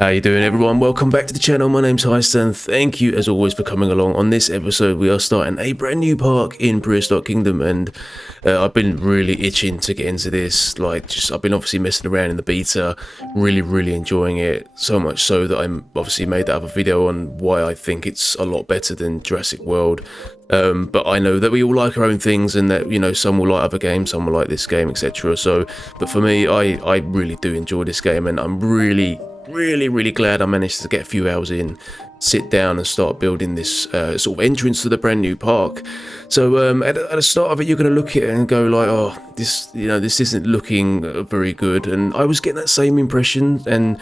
How you doing, everyone? Welcome back to the channel. My name's Heist, and thank you as always for coming along. On this episode we are starting a brand new park in Prehistoric Kingdom, and I've been really itching to get into this. I've been obviously messing around in the beta, really enjoying it, so much so that I'm obviously made that other video on why I think it's a lot better than Jurassic World. But I know that we all like our own things, and that, you know, some will like other games, some will like this game, etc. So, but for me, I really do enjoy this game, and I'm really glad I managed to get a few hours in, sit down and start building this sort of entrance to the brand new park. So at the start of it, you're going to look at it and go like, oh, this isn't looking very good. And I was getting that same impression, and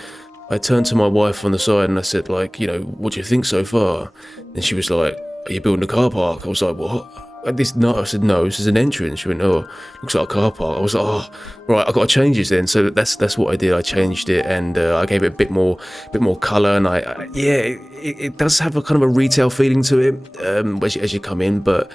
I turned to my wife on the side and I said, like, you know, what do you think so far? And she was like, are you building a car park? I was like, what? I said, no, this is an entrance. She went, oh, looks like a car park. I was like, oh, right, I've got to change this then. So that's what I did. I changed it, and I gave it a bit more colour, and it does have a kind of a retail feeling to it as you come in. But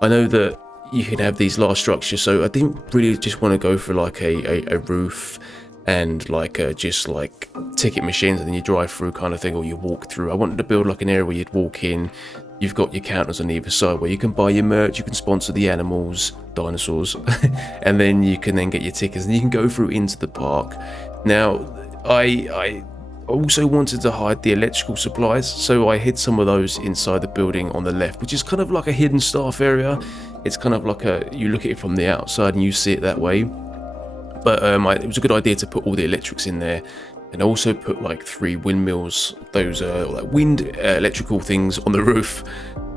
I know that you can have these large structures, so I didn't really just want to go for like a roof and like just like ticket machines and then you drive through kind of thing, or you walk through. I wanted to build like an area where you'd walk in. You've got your counters on either side where you can buy your merch, you can sponsor the animals, dinosaurs, and then you can then get your tickets and you can go through into the park. Now, I also wanted to hide the electrical supplies, so I hid some of those inside the building on the left, which is kind of like a hidden staff area. It's kind of like you look at it from the outside and you see it that way. But it was a good idea to put all the electrics in there. And also put like 3 windmills, those like wind electrical things on the roof.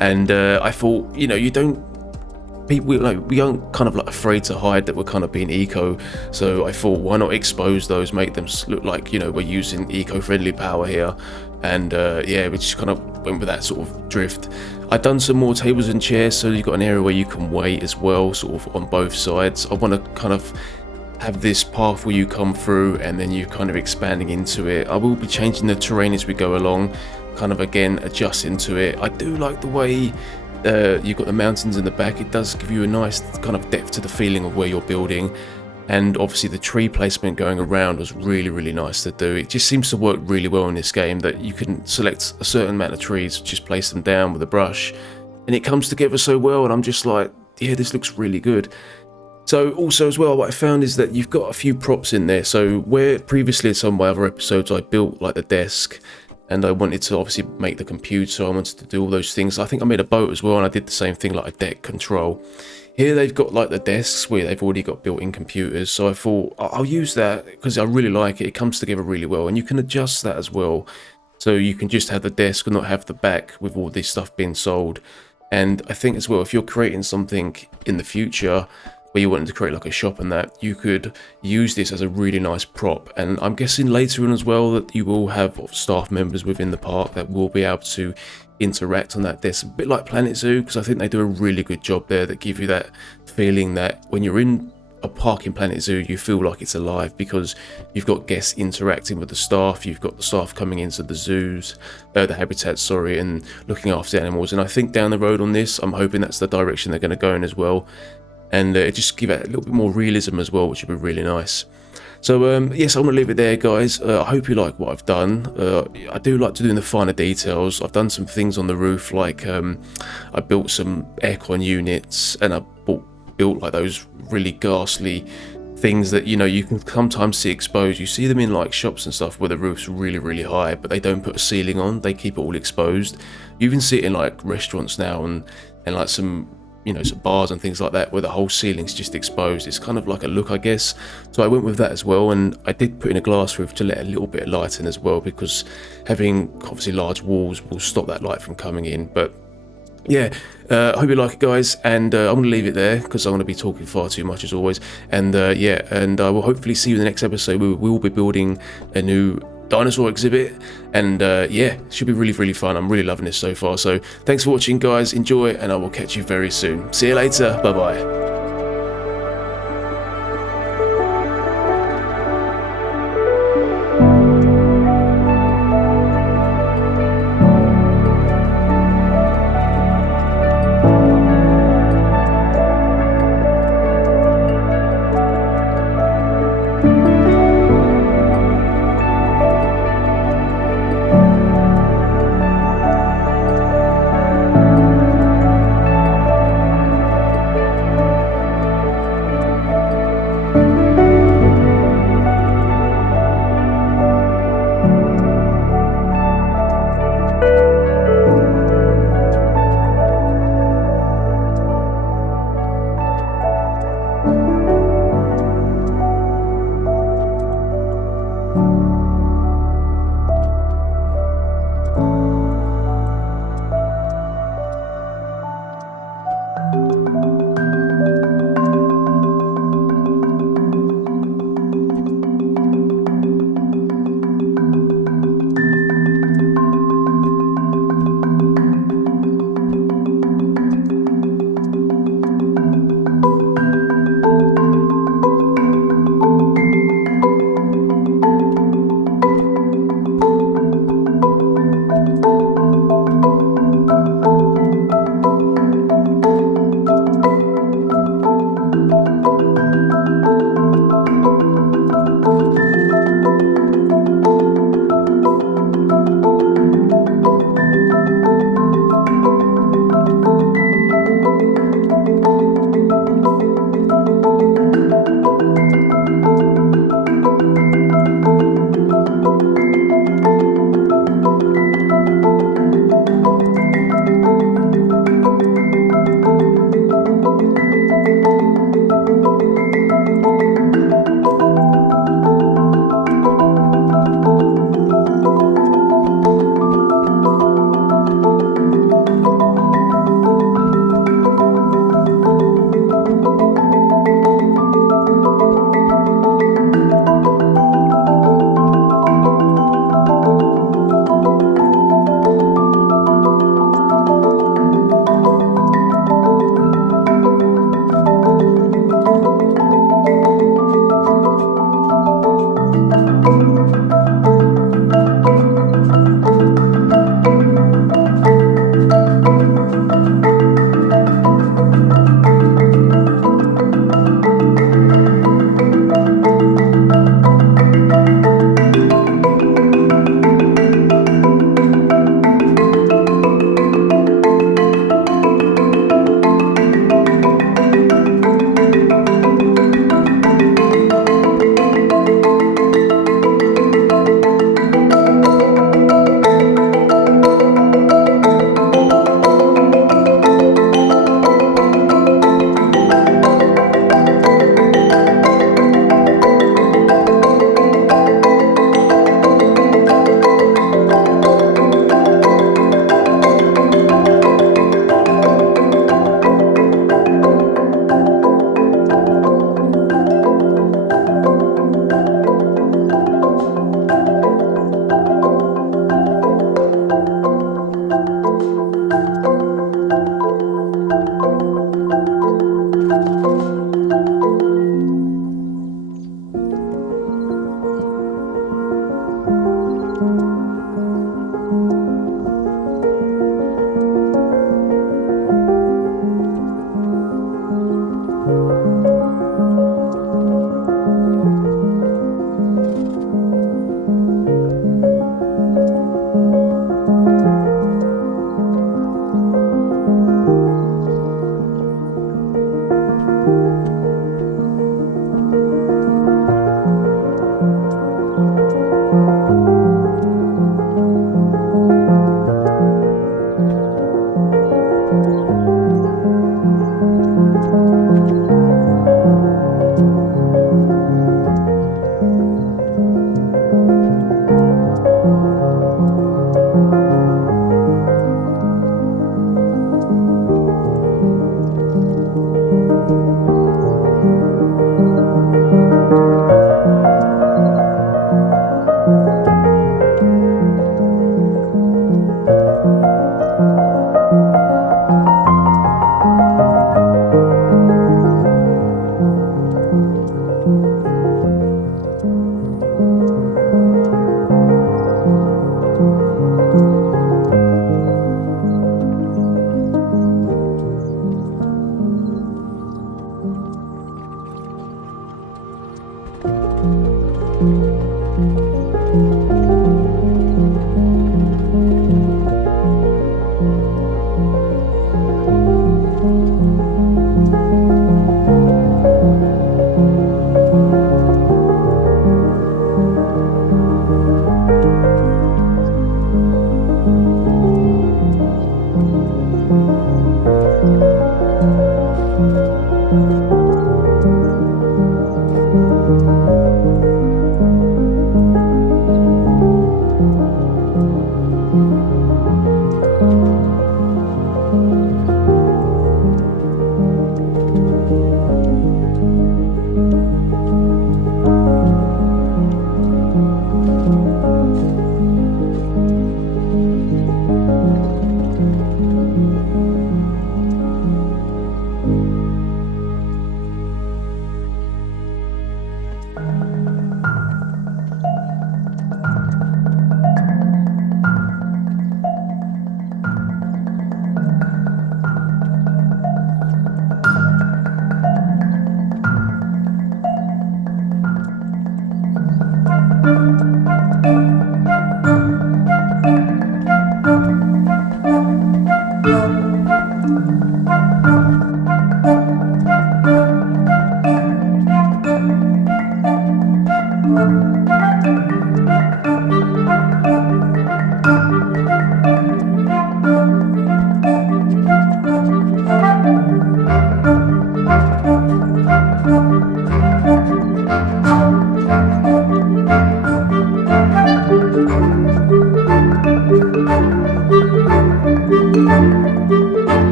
And I thought, you know, we aren't kind of like afraid to hide that we're kind of being eco. So I thought, why not expose those, make them look like, you know, we're using eco-friendly power here. And yeah, we just kind of went with that sort of drift. I've done some more tables and chairs, so you've got an area where you can wait as well, sort of on both sides. I want to kind of have this path where you come through and then you're kind of expanding into it. I will be changing the terrain as we go along, kind of again adjusting to it. I do like the way you've got the mountains in the back. It does give you a nice kind of depth to the feeling of where you're building, and obviously the tree placement going around was really nice to do. It just seems to work really well in this game, that you can select a certain amount of trees, just place them down with a brush, and it comes together so well, and I'm just like, yeah, this looks really good. So also as well, what I found is that you've got a few props in there. So where previously in some of my other episodes I built like the desk, and I wanted to obviously make the computer, I wanted to do all those things. I think I made a boat as well, and I did the same thing, like a deck control. Here they've got like the desks where they've already got built-in computers. So I thought I'll use that because I really like it. It comes together really well, and you can adjust that as well. So you can just have the desk and not have the back with all this stuff being sold. And I think as well, if you're creating something in the future where you wanted to create like a shop and that, you could use this as a really nice prop. And I'm guessing later on as well that you will have staff members within the park that will be able to interact on that desk, a bit like Planet Zoo, because I think they do a really good job there, that give you that feeling that when you're in a park in Planet Zoo, you feel like it's alive, because you've got guests interacting with the staff, you've got the staff coming into the zoos, the habitats, sorry, and looking after the animals. And I think down the road on this, I'm hoping that's the direction they're going to go in as well. And just give it a little bit more realism as well, which would be really nice. So yes, I'm going to leave it there, guys. I hope you like what I've done. I do like to do in the finer details. I've done some things on the roof, like I built some aircon units, and I built like those really ghastly things that, you know, you can sometimes see exposed. You see them in like shops and stuff where the roof's really high, but they don't put a ceiling on. They keep it all exposed. You even see it in like restaurants now, and like some, you know, some bars and things like that, where the whole ceiling's just exposed. It's kind of like a look, I guess. So I went with that as well, and I did put in a glass roof to let a little bit of light in as well, because having obviously large walls will stop that light from coming in. But yeah, I hope you like it, guys, and I'm going to leave it there because I'm going to be talking far too much as always. And yeah, and I will hopefully see you in the next episode. We will be building a new dinosaur exhibit, and yeah, it should be really fun. I'm really loving this so far. So thanks for watching, guys. Enjoy, and I will catch you very soon. See you later. Bye bye.